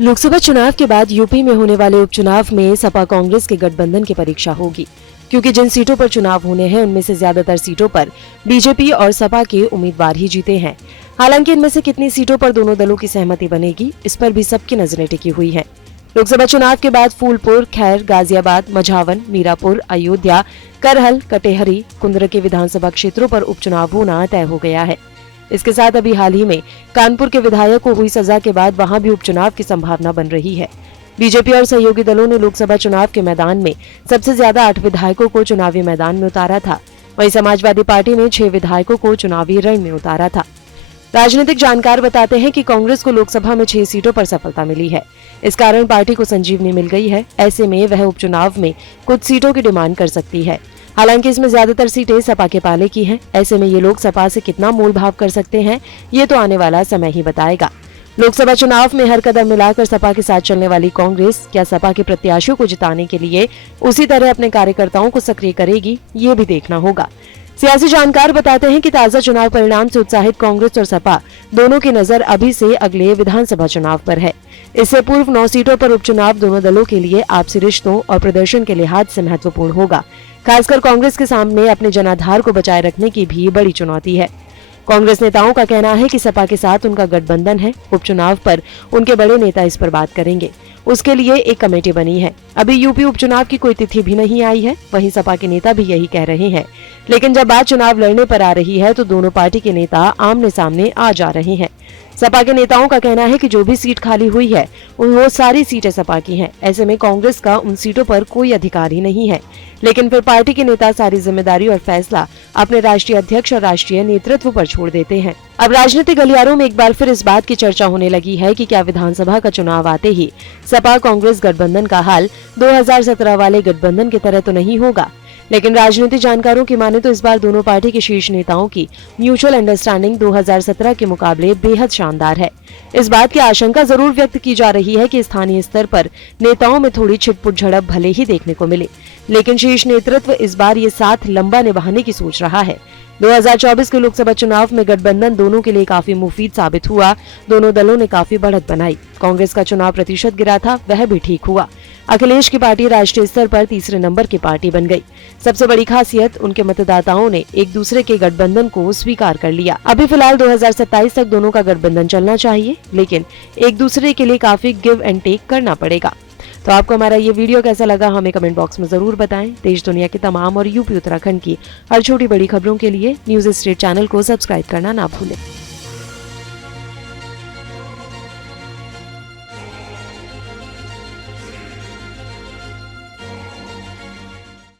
लोकसभा चुनाव के बाद यूपी में होने वाले उपचुनाव में सपा कांग्रेस के गठबंधन की परीक्षा होगी, क्योंकि जिन सीटों पर चुनाव होने हैं उनमें से ज्यादातर सीटों पर बीजेपी और सपा के उम्मीदवार ही जीते हैं। हालांकि इनमें से कितनी सीटों पर दोनों दलों की सहमति बनेगी, इस पर भी सबकी नजरें टिकी हुई हैं। लोकसभा चुनाव के बाद फूलपुर, खैर, गाजियाबाद, मझावन, मीरापुर, अयोध्या, करहल, कटेहरी, कुंद्र के विधानसभा क्षेत्रों पर उपचुनाव होना तय हो गया है। इसके साथ अभी हाल ही में कानपुर के विधायक को हुई सजा के बाद वहां भी उपचुनाव की संभावना बन रही है। बीजेपी और सहयोगी दलों ने लोकसभा चुनाव के मैदान में सबसे ज्यादा 8 विधायकों को चुनावी मैदान में उतारा था। वहीं समाजवादी पार्टी ने 6 विधायकों को चुनावी रण में उतारा था। राजनीतिक जानकार बताते हैं कि कांग्रेस को लोकसभा में 6 सीटों पर सफलता मिली है। इस कारण पार्टी को संजीवनी मिल गई है। ऐसे में वह उपचुनाव में कुछ सीटों की डिमांड कर सकती है। हालांकि इसमें ज्यादातर सीटें सपा के पाले की हैं। ऐसे में ये लोग सपा से कितना मोल भाव कर सकते हैं, ये तो आने वाला समय ही बताएगा। लोकसभा चुनाव में हर कदम मिलाकर सपा के साथ चलने वाली कांग्रेस क्या सपा के प्रत्याशियों को जिताने के लिए उसी तरह अपने कार्यकर्ताओं को सक्रिय करेगी, ये भी देखना होगा। सियासी जानकार बताते हैं कि ताजा चुनाव परिणाम से उत्साहित कांग्रेस और सपा दोनों की नजर अभी से अगले विधानसभा चुनाव पर है। इससे पूर्व 9 सीटों पर उपचुनाव दोनों दलों के लिए आपसी रिश्तों और प्रदर्शन के लिहाज से महत्वपूर्ण होगा। खासकर कांग्रेस के सामने अपने जनाधार को बचाए रखने की भी बड़ी चुनौती है। कांग्रेस नेताओं का कहना है कि सपा के साथ उनका गठबंधन है। उपचुनाव पर उनके बड़े नेता इस पर बात करेंगे। उसके लिए एक कमेटी बनी है। अभी यूपी उपचुनाव की कोई तिथि भी नहीं आई है। वहीं सपा के नेता भी यही कह रहे हैं। लेकिन जब बात चुनाव लड़ने पर आ रही है तो दोनों पार्टी के नेता आमने सामने आ जा रहे हैं। सपा के नेताओं का कहना है कि जो भी सीट खाली हुई है वो सारी सीटें सपा की हैं। ऐसे में कांग्रेस का उन सीटों पर कोई अधिकार ही नहीं है। लेकिन फिर पार्टी के नेता सारी जिम्मेदारी और फैसला अपने राष्ट्रीय अध्यक्ष और राष्ट्रीय नेतृत्व पर छोड़ देते हैं। अब राजनीतिक गलियारों में एक बार फिर इस बात की चर्चा होने लगी है कि क्या विधानसभा का चुनाव आते ही सपा कांग्रेस गठबंधन का हाल 2017 वाले गठबंधन की तरह तो नहीं होगा। लेकिन राजनीतिक जानकारों की माने तो इस बार दोनों पार्टी के शीर्ष नेताओं की म्यूचुअल अंडरस्टैंडिंग 2017 के मुकाबले बेहद शानदार है। इस बात की आशंका जरूर व्यक्त की जा रही है कि स्थानीय स्तर पर नेताओं में थोड़ी छिटपुट झड़प भले ही देखने को मिले, लेकिन शीर्ष नेतृत्व इस बार ये साथ लंबा निभाने की सोच रहा है। 2024 के लोकसभा चुनाव में गठबंधन दोनों के लिए काफी मुफीद साबित हुआ। दोनों दलों ने काफी बढ़त बनाई। कांग्रेस का चुनाव प्रतिशत गिरा था, वह भी ठीक हुआ। अखिलेश की पार्टी राष्ट्रीय स्तर पर तीसरे नंबर की पार्टी बन गई। सबसे बड़ी खासियत, उनके मतदाताओं ने एक दूसरे के गठबंधन को स्वीकार कर लिया। अभी फिलहाल 2027 तक दोनों का गठबंधन चलना चाहिए, लेकिन एक दूसरे के लिए काफी गिव एंड टेक करना पड़ेगा। तो आपको हमारा ये वीडियो कैसा लगा, हमें कमेंट बॉक्स में जरूर बताएं। देश दुनिया की तमाम और यूपी उत्तराखंड की हर छोटी बड़ी खबरों के लिए न्यूज़ स्टेट चैनल को सब्सक्राइब करना ना भूलें।